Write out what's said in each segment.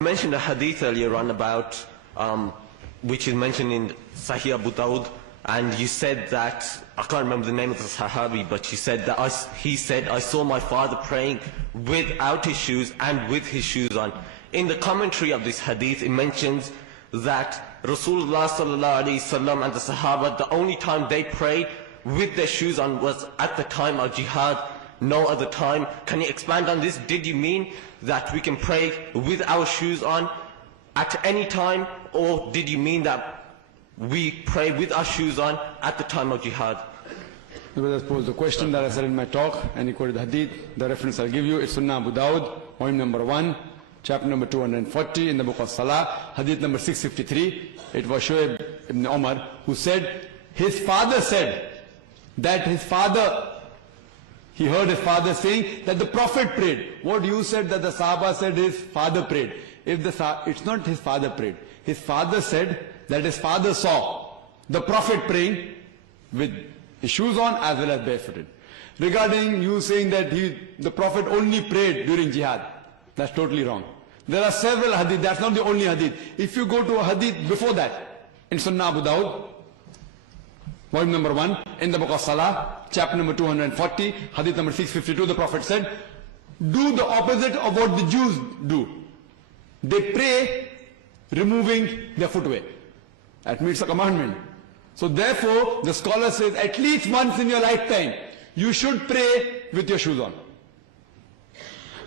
You mentioned a hadith earlier on about, which is mentioned in Sahih Abu Dawud, and you said that, I can't remember the name of the Sahabi, but you said that he said, I saw my father praying without his shoes and with his shoes on. In the commentary of this hadith, it mentions that Rasulullah sallallahu alaihi wasallam and the Sahaba, the only time they prayed with their shoes on was at the time of jihad, no other time. Can you expand on this? Did you mean that we can pray with our shoes on at any time, or did you mean that we pray with our shoes on at the time of jihad? I suppose the question that I said in my talk, and you quoted the hadith, the reference I'll give you, it's Sunnah Abu Dawud, volume number 1, chapter number 240 in the book of Salah, hadith number 653. It was Shuaib ibn Umar who said, his father said that his father, he heard his father saying that the Prophet prayed. What you said that the Sahaba said his father prayed. It's not his father prayed. His father said that his father saw the Prophet praying with his shoes on as well as barefooted. Regarding you saying that the Prophet only prayed during jihad, that's totally wrong. There are several hadith, that's not the only hadith. If you go to a hadith before that, in Sunnah Abu Dawud, volume number 1, in the book of Salah, chapter number 240, hadith number 652, the Prophet said, do the opposite of what the Jews do. They pray removing their footwear. That means a commandment. So therefore, the scholar says, at least once in your lifetime, you should pray with your shoes on.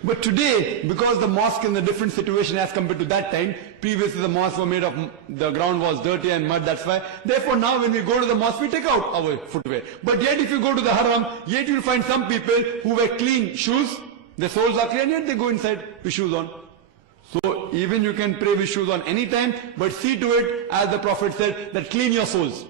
But today, because the mosque is in a different situation as compared to that time, previously the mosques were made of, the ground was dirty and mud, that's why. Therefore now when we go to the mosque, we take out our footwear. But yet if you go to the haram, yet you'll find some people who wear clean shoes, their soles are clean, and yet they go inside with shoes on. So even you can pray with shoes on any time, but see to it, as the Prophet said, that clean your soles.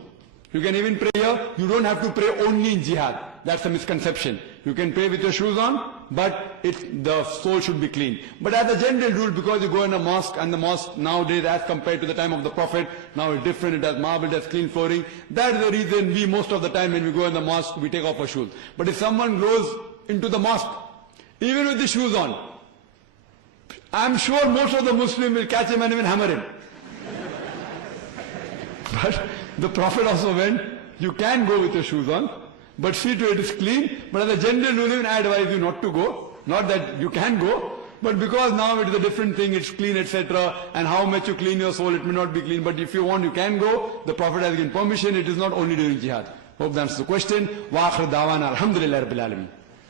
You can even pray here, you don't have to pray only in jihad. That's a misconception. You can pray with your shoes on, but the sole should be clean. But as a general rule, because you go in a mosque, and the mosque nowadays as compared to the time of the Prophet, now it's different, it has marble, it has clean flooring. That is the reason we most of the time when we go in the mosque, we take off our shoes. But if someone goes into the mosque, even with the shoes on, I'm sure most of the Muslims will catch him and even hammer him. But the Prophet also went, you can go with your shoes on, but see to it is clean. But as a general rule, I advise you not to go. Not that you can go, but because now it is a different thing, it's clean, etc. And how much you clean your soul, it may not be clean. But if you want, you can go. The Prophet has given permission. It is not only during jihad. Hope that answers the question. Wa akhir da'wana alhamdulillah rabbil alamin.